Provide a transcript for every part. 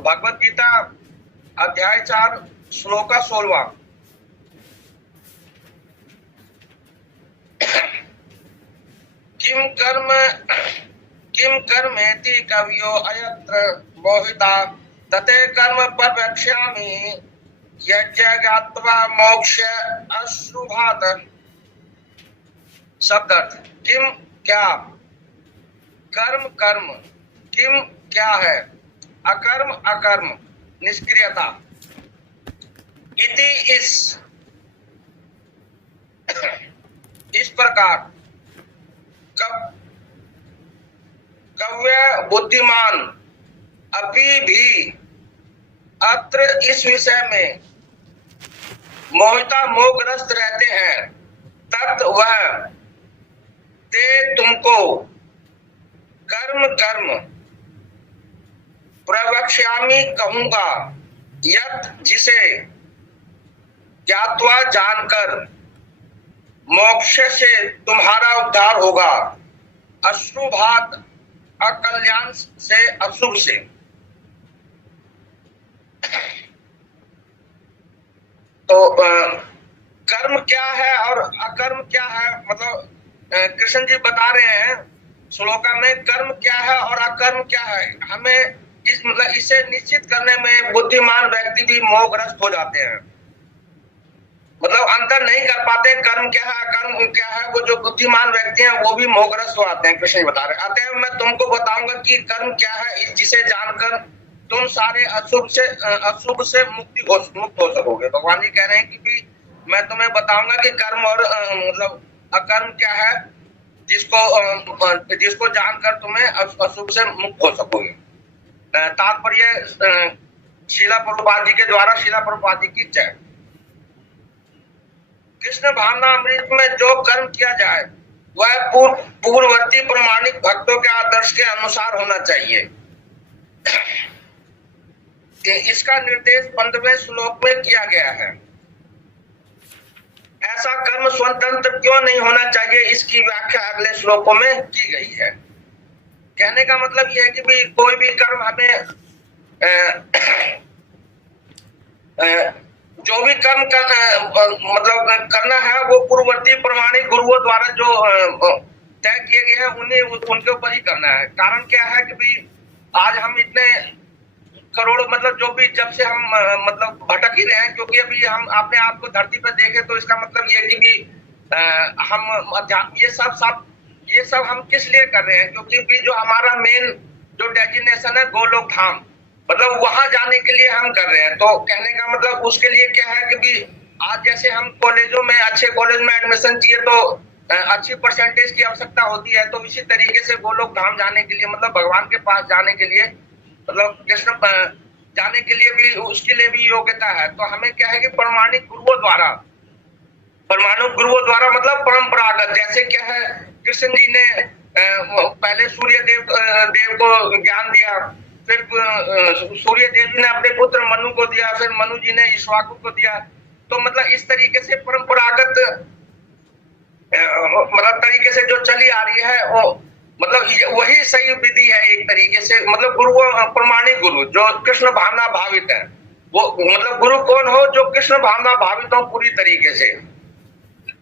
भगवत गीता अध्याय 4 श्लोक 16। किम कर्मेति कवियो अयत्र मोहिता तते कर्म प्रवक्ष्यामि यज्ञात्वा मोक्ष अश्रुभात। शब्द अर्थ किम क्या, कर्म कर्म, किम क्या है, अकर्म अकर्म निष्क्रियता, इति इस प्रकार कव्य बुद्धिमान अभी भी अत्र इस विषय में मोहिता मोहग्रस्त रहते हैं, तत् वह ते तुमको कर्म कर्म प्रवक्ष्यामि कहूंगा, यत् जिसे ज्ञात्वा जानकर मोक्ष से तुम्हारा उद्धार होगा, अश्रुभात अकल्याण से अशुभ से। तो कर्म क्या है और अकर्म क्या है, मतलब कृष्ण जी बता रहे हैं श्लोका में कर्म क्या है और अकर्म क्या है। हमें इसे निश्चित करने में बुद्धिमान व्यक्ति भी मोहग्रस्त हो जाते हैं, मतलब अंतर नहीं कर पाते कर्म क्या है अकर्म क्या है। वो जो बुद्धिमान व्यक्ति हैं वो भी मोहग्रस्त हो आते हैं, कृष्ण बता रहे हैं। अतः मैं तुमको बताऊंगा कि कर्म क्या है, जिसे जानकर तुम सारे अशुभ से मुक्त हो सकोगे। भगवान जी कह रहे हैं कि मैं तुम्हें बताऊंगा कि कर्म और मतलब अकर्म क्या है, जिसको जानकर तुम्हें अशुभ से मुक्त हो सकोगे। तात्पर्य शीला प्रभुपाद जी के द्वारा, शीला प्रभुपाद जी की जय। कृष्ण भावनामृत में जो कर्म किया जाए वह पूर्ववर्ती प्रमाणिक भक्तों के आदर्श के अनुसार होना चाहिए। इसका निर्देश 15वें श्लोक में किया गया है। ऐसा कर्म स्वतंत्र क्यों नहीं होना चाहिए, इसकी व्याख्या अगले श्लोकों में की गई है। कहने का मतलब यह है कि भी कोई भी कर्म हमें जो भी कर्म मतलब करना है वो पूर्ववर्ती प्रमाणिक गुरुओं द्वारा जो तय किए गए हैं उनके ऊपर ही करना है। कारण क्या है कि भी आज हम इतने करोड़ मतलब जो भी जब से हम मतलब भटक ही रहे हैं, क्योंकि अभी हम अपने आप को धरती पर देखें तो इसका मतलब ये कि भी हम ये सब हम किस लिए कर रहे हैं, क्योंकि भी जो हमारा मेन जो डेस्टिनेशन है गोलोक धाम, मतलब वहां जाने के लिए हम कर रहे हैं। तो कहने का मतलब उसके लिए क्या है कि भी आज जैसे हम कॉलेजों में अच्छे कॉलेज में एडमिशन चाहिए तो अच्छी परसेंटेज की आवश्यकता होती है, तो इसी तरीके से गोलोक धाम जाने के लिए मतलब भगवान के पास जाने के लिए मतलब कृष्ण जाने के लिए भी उसके लिए भी योग्यता है। तो हमें क्या है कि प्रमाणिक गुरुओं द्वारा मतलब परंपरागत, जैसे क्या है कृष्ण जी ने पहले सूर्य देव को ज्ञान दिया, फिर सूर्य देव जी ने अपने पुत्र मनु को दिया, फिर मनु जी ने ईश्वाकु को दिया। तो मतलब इस तरीके से परंपरागत मतलब तरीके से जो चली आ रही है वो मतलब वही सही विधि है एक तरीके से। मतलब गुरु प्रमाणिक गुरु जो कृष्ण भावना भावित है, वो मतलब गुरु कौन हो, जो कृष्ण भावना भावित हो पूरी तरीके से,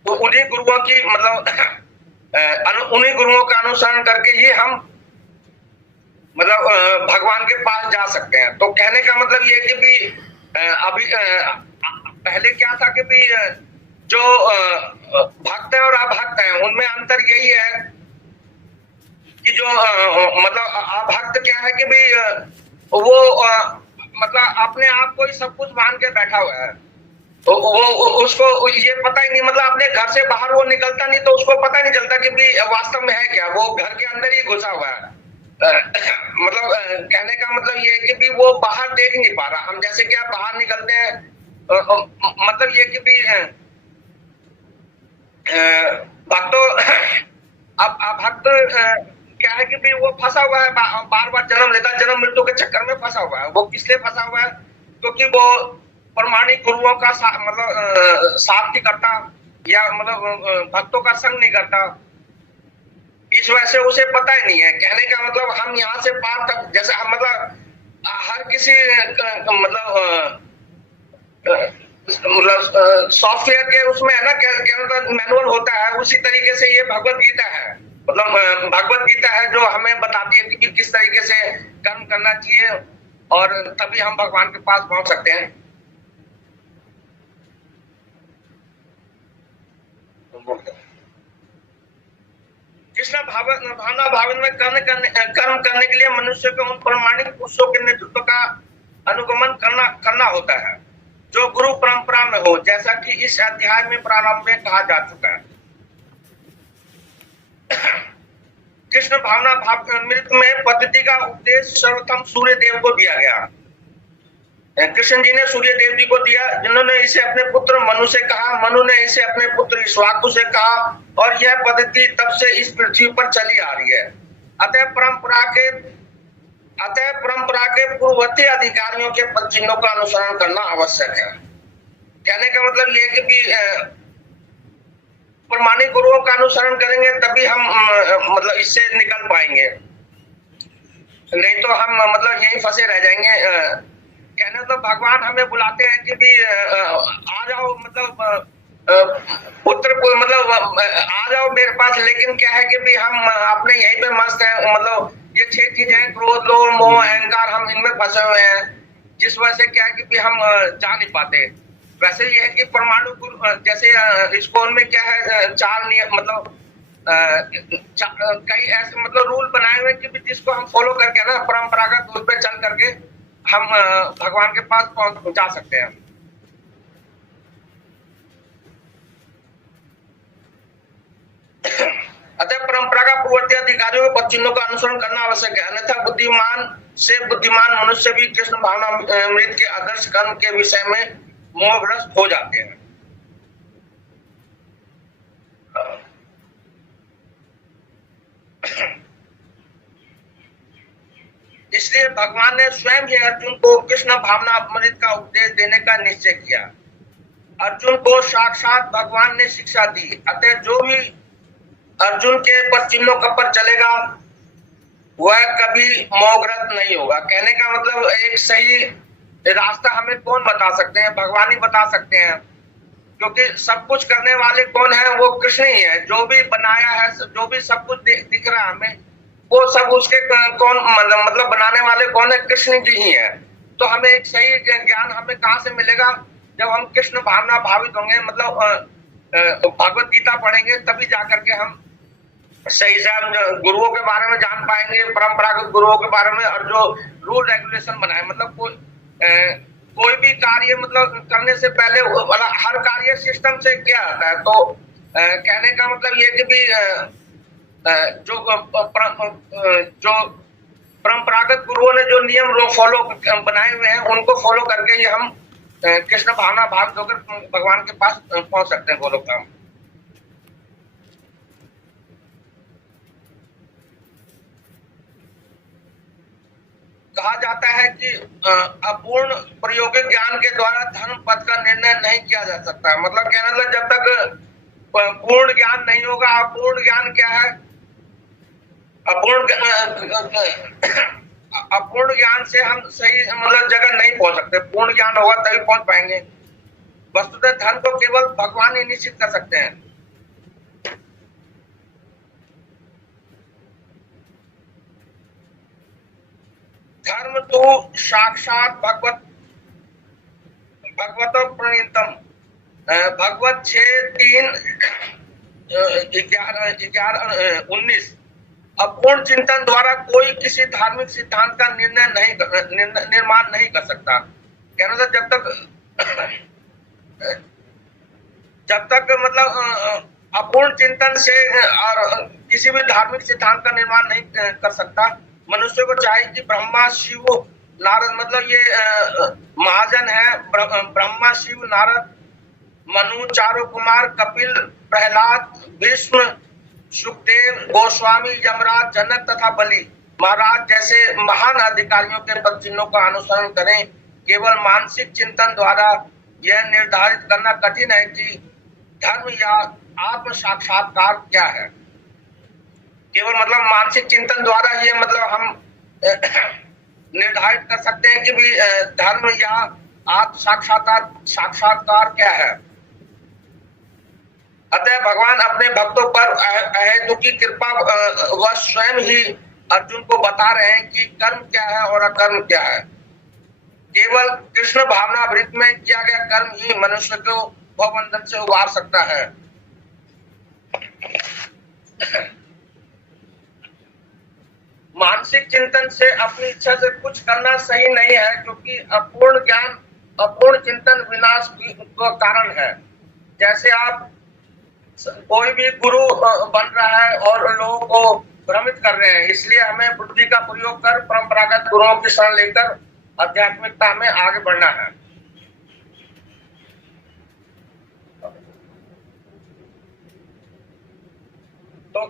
तो उन्हीं गुरुओं की मतलब उन्हीं गुरुओं का अनुसरण करके ही हम मतलब भगवान के पास जा सकते हैं। तो कहने का मतलब ये कि भी अभी पहले क्या था कि भी जो भक्त है और अभक्त है उनमें अंतर यही है कि जो मतलब अभक्त क्या है कि भी वो मतलब अपने आप को ही सब कुछ मान के बैठा हुआ है, तो वो उसको ये पता ही नहीं, मतलब अपने घर से बाहर वो निकलता नहीं तो उसको पता नहीं चलता कि भी वास्तव में है क्या, वो घर के अंदर ही घुसा हुआ है। मतलब कहने का मतलब ये है कि भी वो बाहर देख नहीं पा रहा। हम जैसे क्या बाहर निकलते हैं मतलब ये कि भी भक्तों अब भक्त क्या है कि भी वो फंसा हुआ है, बार बार जन्म लेता है, जन्म मृत्यु के चक्कर में फंसा हुआ है। वो किस लिए फंसा हुआ है, क्योंकि वो प्रमाणिक गुरुओं का मतलब साथ नहीं करता या मतलब भक्तों का संग नहीं करता, इस वजह से उसे पता ही नहीं है। कहने का मतलब हम यहाँ से पार तक जैसे हम मतलब हर किसी मतलब सॉफ्टवेयर के उसमें है ना क्या मैनुअल होता है, उसी तरीके से ये भगवत गीता है। मतलब भगवत गीता है जो हमें बताती है कि किस तरीके से कर्म करना चाहिए और तभी हम भगवान के पास पहुंच सकते हैं। कृष्ण भावना भावन में कर्म करने के लिए मनुष्य को उन प्रमाणिक पुरुषों के नेतृत्व का अनुगमन करना होता है जो गुरु परंपरा में हो, जैसा कि इस अध्याय में प्रारंभ में कहा जा चुका है। कृष्ण भावना भावामृत में पद्धति का उपदेश सर्वप्रथम सूर्य देव को दिया गया। कृष्ण जी ने सूर्य देव जी को दिया, जिन्होंने इसे अपने पुत्र मनु से कहा, मनु ने इसे अपने पुत्र इक्ष्वाकु से कहा, और यह पद्धति तब से इस पृथ्वी पर चली आ रही है। अतः परंपरा के पूर्ववर्ती अधिकारियों के पद चिन्हों का अनुसरण करना आवश्यक है। कहने का मतलब यह है कि प्रमाणिक गुरुओं का अनुसरण करेंगे तभी हम मतलब इससे निकल पाएंगे, नहीं तो हम मतलब यहीं फंसे रह जाएंगे। कहने तो भगवान हमें बुलाते हैं कि भी आ जाओ, मतलब पुत्र को मतलब आ जाओ मेरे पास, लेकिन क्या है कि भी हम अपने यहीं पे मस्त हैं। मतलब ये 6 चीजें क्रोध, लोभ, मोह, अहंकार, हम इनमें फंसे हुए हैं, जिस वजह से क्या है कि भी हम जा नहीं पाते। वैसे ये है कि परमाणु गुरु जैसे इस्कॉन में क्या है 4 नियम, मतलब कई ऐसे मतलब रूल बनाए हुए कि जिसको हम फॉलो करके ना परंपरागत रूप पे चल करके हम भगवान के पास पहुंचा सकते हैं। अतः परंपरा का पूर्ववर्ती अधिकारियों के पद चिन्हों का अनुसरण करना आवश्यक है, अन्यथा बुद्धिमान से बुद्धिमान मनुष्य भी कृष्ण भावना अमृत के आदर्श कर्म के विषय में मोहग्रस्त हो जाते हैं। इसलिए भगवान ने स्वयं ही अर्जुन को कृष्ण भावना अमृत का उपदेश देने का निश्चय किया। अर्जुन को साक्षात भगवान ने शिक्षा दी। अतः जो भी अर्जुन के पद चिन्हों पर चलेगा वह कभी मोहग्रस्त नहीं होगा। कहने का मतलब एक सही रास्ता हमें कौन बता सकते हैं? भगवान ही बता सकते हैं, क्योंकि सब कुछ करने वाले कौन है? वो कृष्ण ही है। जो भी बनाया है, जो भी सब कुछ दिख रहा है हमें, वो सब उसके कौन मतलब बनाने वाले कौन है? कृष्ण जी ही है। तो हमें एक सही ज्ञान हमें कहाँ से मिलेगा? जब हम कृष्ण भावना भावित होंगे, मतलब भगवत गीता पढ़ेंगे, तभी जाकर के हम सही से हम गुरुओं के बारे में जान पाएंगे, परंपरागत गुरुओं के बारे में, और जो रूल रेगुलेशन बनाए, मतलब कोई भी कार्य मतलब करने से पहले हर कार्य सिस्टम से क्या आता है। तो कहने का मतलब ये कि भी जो परंपरागत गुरुओं ने जो नियम फॉलो बनाए हुए हैं, उनको फॉलो करके ही हम कृष्ण भावना भाव होकर भगवान के पास पहुंच सकते हैं गोलोक धाम। कहा जाता है कि अपूर्ण प्रायोगिक ज्ञान के द्वारा धर्म पद का निर्णय नहीं किया जा सकता है। मतलब कहना मतलब जब तक पूर्ण ज्ञान नहीं होगा। अपूर्ण ज्ञान क्या है? अपूर्ण ज्ञान से हम सही मतलब जगह नहीं पहुंच सकते। पूर्ण ज्ञान होगा तभी पहुंच पाएंगे। वस्तुतः धर्म को केवल भगवान ही निश्चित कर सकते हैं। धर्म तो साक्षात भगवत प्रणीतम। भगवत 6:3-11-19। अपूर्ण चिंतन द्वारा कोई किसी धार्मिक सिद्धांत का निर्माण नहीं कर सकता। कहना था जब तक मतलब अपूर्ण चिंतन से और किसी भी धार्मिक सिद्धांत का निर्माण नहीं कर सकता। मनुष्य को चाहिए कि ब्रह्मा, शिव, नारद, मतलब ये महाजन है, ब्रह्मा, शिव, नारद, मनु, चारों कुमार, कपिल, प्रहलाद, भीष्म, सुखदेव, गोस्वामी, यमराज, जनक तथा बलि महाराज जैसे महान अधिकारियों के पद चिन्हों का अनुसरण करें। केवल मानसिक चिंतन द्वारा यह निर्धारित करना कठिन है कि धर्म या आत्म साक्षात्कार क्या है। केवल मतलब मानसिक चिंतन द्वारा ये मतलब हम निर्धारित कर सकते हैं कि भी धर्म या आत्म साक्षात्कार क्या है। अतः भगवान अपने भक्तों पर अहेतुकी कृपा वह स्वयं ही अर्जुन को बता रहे हैं कि कर्म क्या है और अकर्म क्या है। केवल कृष्ण भावनामृत में किया गया कर्म ही मनुष्य को भवबंधन से उबार सकता है। मानसिक चिंतन से अपनी इच्छा से कुछ करना सही नहीं है, क्योंकि अपूर्ण ज्ञान अपूर्ण चिंतन विनाश का कारण है। जैसे आप कोई भी गुरु बन रहा है और लोगों को भ्रमित कर रहे हैं, इसलिए हमें बुद्धि का प्रयोग कर परंपरागत गुरुओं की शरण लेकर आध्यात्मिकता में आगे बढ़ना है। तो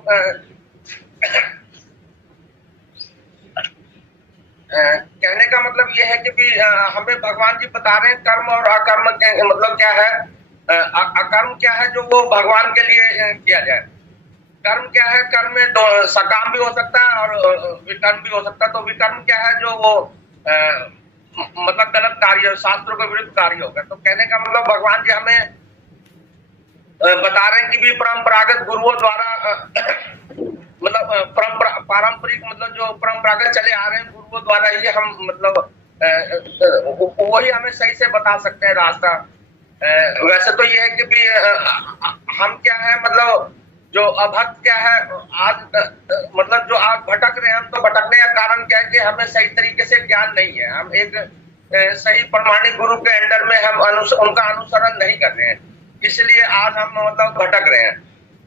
कहने का मतलब यह है कि भी हमें भगवान जी बता रहे हैं कर्म और अकर्म मतलब क्या है। अकर्म क्या है जो वो भगवान के लिए किया जाए। कर्म क्या है, कर्म में दो सकाम भी हो सकता है और विकर्म भी हो सकता है। तो विकर्म क्या है जो वो मतलब गलत कार्य, शास्त्रों के विरुद्ध कार्य होगा। तो कहने का मतलब भगवान जी हमें बता रहे हैं कि भी परंपरागत गुरुओं द्वारा मतलब पारंपरिक मतलब जो परंपरागत चले आ रहे हैं गुरुओं द्वारा ही हम मतलब वही हमें सही से बता सकते हैं रास्ता। वैसे तो ये है कि भी हम क्या है मतलब जो अभक्त क्या है आज मतलब जो आज भटक रहे हैं, हम तो भटकने का कारण क्या है कि हमें सही तरीके से ज्ञान नहीं है। हम एक सही प्रमाणिक गुरु के अंडर में हम उनका अनुसरण नहीं कर रहे हैं, इसलिए आज हम मतलब भटक रहे हैं।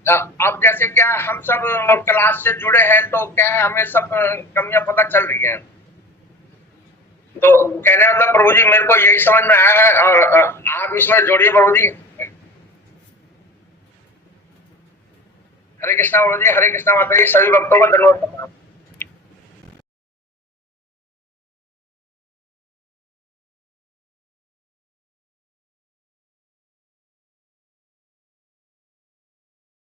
अब जैसे क्या हम सब क्लास से जुड़े हैं तो क्या है हमें सब कमियां पता चल रही हैं। तो कहने मतलब प्रभु जी मेरे को यही समझ में आया है और आप इसमें जोड़िए प्रभु जी। हरे कृष्णा प्रभु जी, हरे कृष्णा माता जी, सभी भक्तों को धन्यवाद।